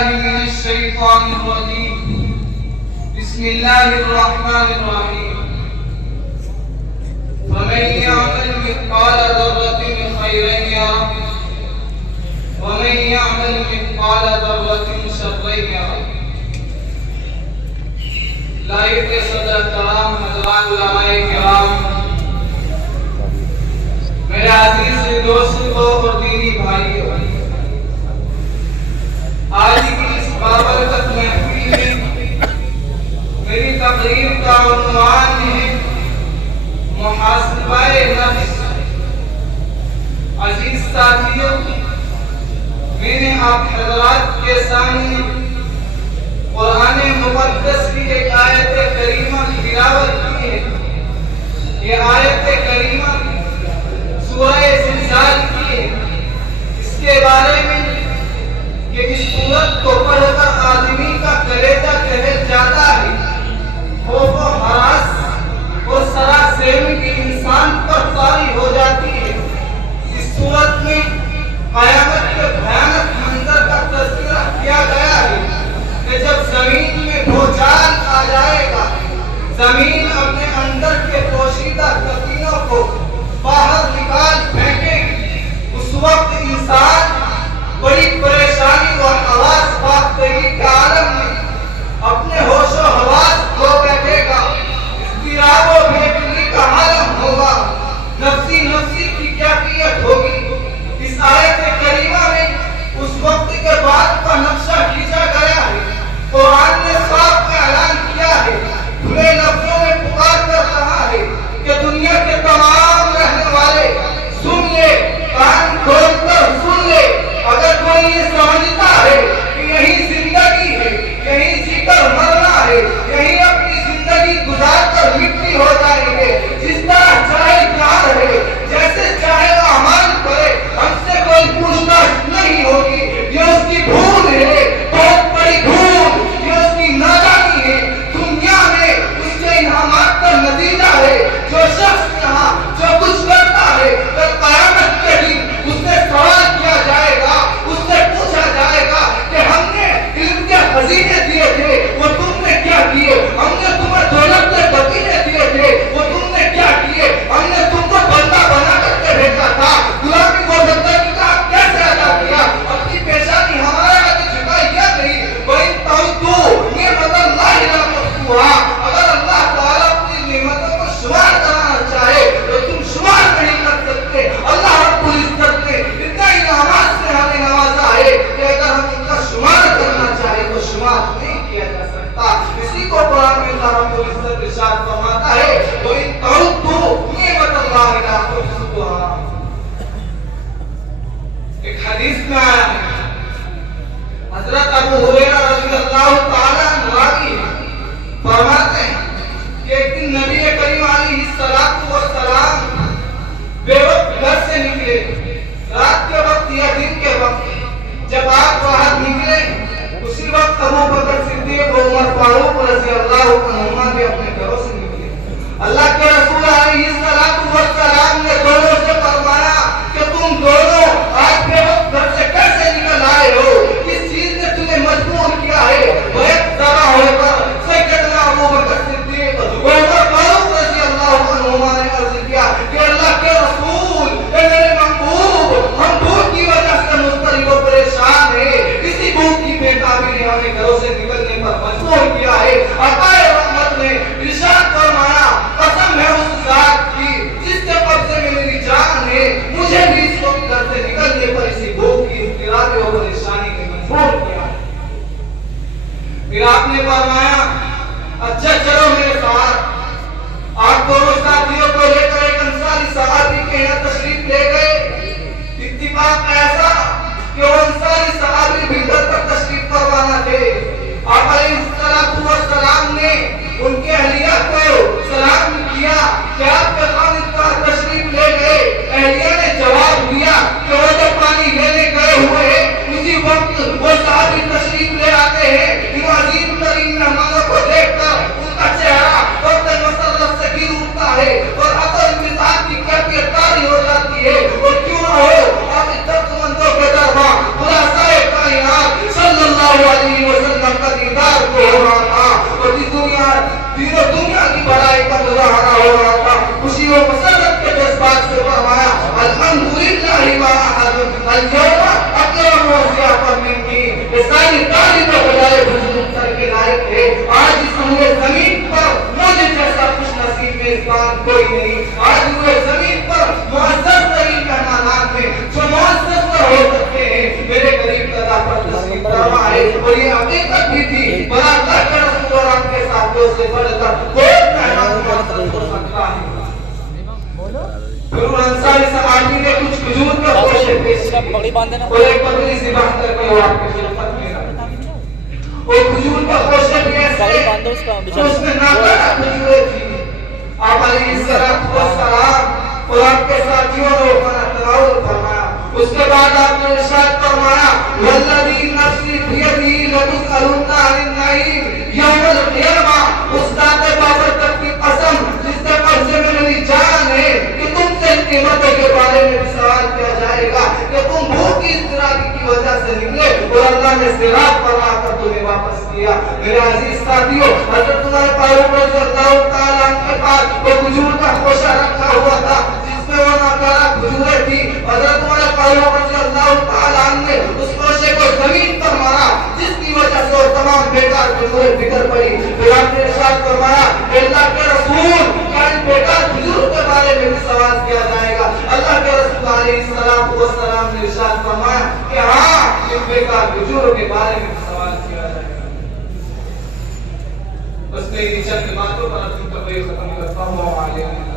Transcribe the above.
بالله من الشيطان الرجيم. بسم الله الرحمن الرحيم. فمن يعمل مثقال ذرة خيرا يره ومن يعمل مثقال ذرة شرا يره. لائق صدر کرام، حضرات علماء کرام، میرے عزیز دوستوں اور دینی بھائیوں، آج کی اس بابرکت محفل میں میری تقریر کا عنوان ہے محاسبہ نفس۔ عزیز ساتھیوں، میں نے آپ حضرات کے سامنے قرآن مقدس کی ایک آیت کریمہ تلاوت کی ہے۔ یہ آیت کریمہ سورہ زلزال کی ہے۔ اس کے بارے میں کہ اس سورت کو پڑھ کر آدمی کا کلیجہ دہل جاتا ہے، خوف و ہراس اور سراسیمی کی انسان پر طاری ہو جاتی ہے۔ اس سورت میں قیامت کے بھیانک منظر کا تذکرہ کیا گیا ہے کہ جب زمین میں بھوچال آ جائے گا، زمین اپنے اندر کے پوشیدہ کتینوں کو باہر نکال پھینکے گی۔ اس وقت انسان بڑی پریشانی اور حواس باختگی کے عالم میں اپنے ہوش و حواس کھو بیٹھے گا۔ اضطراب و بے دلی کا عالم ہوگا، نفسی نفسی کی کیفیت ہوگی۔ اس آیت کریمہ میں اس وقت کے بعد کا نقشہ کھینچا گیا ہے۔ قرآن نے صاف اعلان کیا ہے، کھلے لفظوں میں پکار کر کہا ہے کہ دنیا کے تمام رہنے والے سن لے، کان کھول کر سن لے۔ اگر کوئی یہ سمجھتا ہے کہ یہی زندگی ہے، یہی جی کر مرنا ہے، یہی اپنی زندگی گزار کر مٹی ہو جائیں گے، جس طرح چاہے جہاں رہے، جیسے چاہے اعمال کرے، ہم سے کوئی پوچھ تاچھ نہیں ہوگی، یہ اس کی بھول ہے، بہت بڑی بھول، یہ اس کی نادانی ہے۔ دنیا میں اس کے انعامات کا نتیجہ ہے۔ جو شخص یہاں جو کچھ کرتا ہے، جب قیامت کے دن اس سے سوال کیا جائے گا، اس سے پوچھا جائے گا کہ ہم نے علم کے خزینے دیے تھے، وہ تم نے کیا کیے؟ ہم نے تمہیں دولت کے خزینے دیے تھے، وہ تم نے کیا کیے؟ ہم نے تم کو بندہ بنا کر کے بھیجا تھا، غلامی کو زندگی کا کیسے ادا کیا؟ اپنی پیشانی ہمارے آگے جھکائی یا نہیں؟ وَإِن تَعُدُّوا نِعْمَتَ اللَّهِ لَا تُحْصُوهَا۔ اگر اللہ تعالیٰ اپنی نعمتوں کو شمار کرنا چاہے تو تم شمار نہیں کر سکتے۔ اللہ رب العزت نے اتنا انعامات سے ہمیں نوازا ہے کہ اگر ہم ان کا شمار کرنا چاہے تو شمار نہیں کیا جا سکتا۔ اسی کو قرآن میں اللہ رب العزت ارشاد فرماتا ہے وَإِن تَعُدُّوا نِعْمَتَ اللَّهِ لَا تُحْصُوهَا۔ ایک حدیث میں آیا ہے، حضرت ابو ہریرہ رضی اللہ تعالیٰ عنہ راوی ہیں، فرماتے ہیں کہ ایک دن نبی کریم علیہ السلام بے وقت گھر سے نکلے، رات کے وقت یا دن کے وقت۔ جب آپ باہر نکلے اسی وقت ابو بکر صدیق و عمر فاروق رضی اللہ عنہما بھی اپنے گھروں سے نکلے۔ اللہ کے رسول علیہ السلام نے دونوں سے فرمایا کہ تم دونوں آج بے وقت گھر سے کیسے نکل آئے ہو؟ کس چیز نے تمہیں مجبور کیا ہے؟ وہ ایک طرح ہو کر سیدنا ابو بکر صدیق و عمر فاروق رضی اللہ عنہما نے عرض کیا کہ اللہ کے رسول، اے میرے محبوب، ہم بھوک کی وجہ سے مضطرب و پریشان ہیں، اسی بھوک کی بے تابی نے ہمیں گھروں سے نکلنے پر مجبور کیا ہے۔ عطا رحمت نے ارشاد فرمایا قسم ہے اس ذات کی جس کے قبضے میں میری جان ہے، مجھے بھی اس وقت گھر سے نکلنے پر اسی بھوک کی اضطراب و پریشانی نے مجبور کیا۔ پھر آپ نے فرمایا اچھا چلو میرے ساتھ۔ آپ دونوں ساتھیوں کو لے کر ایک انصاری صحابی کے یہاں تشریف لے گئے۔ اتفاق ایسا کہ وہ انصاری صحابی بھی گھر تک تشریف فرمانا تھے۔ آپ علیہ السلام نے ان کے اہلیہ کو سلام کیا کہ آپ کے خالد کا تشریف لے گئے۔ اہلیہ نے جواب دیا کہ وہ جو پانی لینے گئے ہوئے ہیں اسی وقت وہ صحابی تشریف لے آتے ہیں۔ ان عظیم ترین مہمانوں کو دیکھ کر ان کا چہرہ وقت مسرت سے گر اٹھتا ہے اور عقل مزاج کی کیفیت طاری ہو جاتی ہے۔ اور کیوں نہ ہو آپ عزت مندوں کے دربار خلاصۂ کائنات صلی اللہ علیہ اور یہ حقیقت بھی تھی بلا اللہ کے رسول اور آپ کے صحابیوں سے بڑھ کر کوئی محنت محبت ہو سکتا ہے. گرو انصاری صحابی نے کچھ کھجور کا گوشت پیش کیا اور ایک بکری ذبح کر کے وہ آپ کی خدمت میں رکھا. وہ کھجور کا گوشت بھی ایسے اس میں ناکارہ کھجوریں تھی. آپ علیہ السلام اور آپ کے ساتھیوں نے اپنا تناول فرمایا. اس کے بعد آپ نے ارشاد فرمایا والذی نفسی بیدہ لتسألن عن النعیم یوم القیامہ. اس ذات بابرکت کی قسم جس کے قبضے میں میری جان ہے کہ تم سے نعمتوں کے بارے میں سوال کیا جائے گا کہ تم بھوک کی اضطرابی کی وجہ سے نکلے اور اللہ نے سراغ فرما کر تمہیں واپس کیا. میرے عزیز ساتھیوں, حضرت عمر فاروق رضی اللہ تعالیٰ عنہ کے پاس وہ کھجور کا خوشہ رکھا ہوا تھا جس میں وہ ناکارہ کھجوریں تھی. حضرت عمر فاروق رضی اللہ تعالیٰ عنہ نے اس خوشے کو زمین پر مارا جس کی وجہ سے وہ تمام بیکار کھجوریں بکھر پڑی. پھر آپ نے ارشاد فرمایا اللہ کے رسول کیا ان بیکار کھجور کے بارے میں بھی سوال کیا جائے گا؟ اللہ کے رسول علیہ السلام نے ارشاد فرمایا کہ ہاں ان بیکار کھجوروں کے بارے میں سوال کیا جائے گا. بس میری چند باتوں پر اپنی تقریر ختم کرتا ہوں.